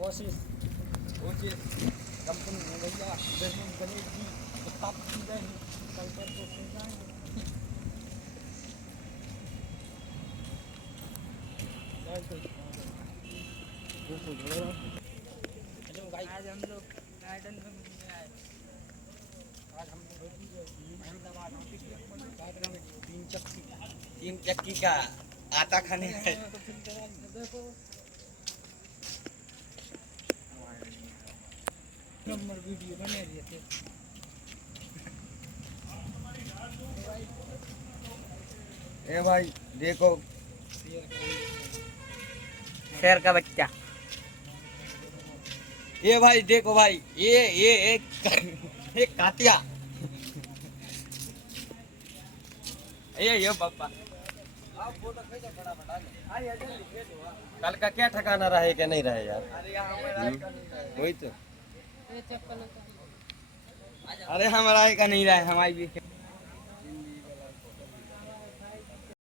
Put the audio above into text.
कोशिश कंपनी में भैया जमीन बनेगी तो तब की रही कल पर तो सुन जाएंगे। हेलो भाई, आज हम लोग गार्डन में घूमने आए। आज हम लोग अहमदाबाद तीन चक्की का आटा खाने आए। देखो नंबर वीडियो बने रहे थे। ए भाई देखो शेर का बच्चा। ये भाई देखो भाई ये एक कातिया ये पापा कल का क्या ठिकाना रहे क्या नहीं रहे यार। वही तो अरे हमारा का नहीं रहा है हमारी भी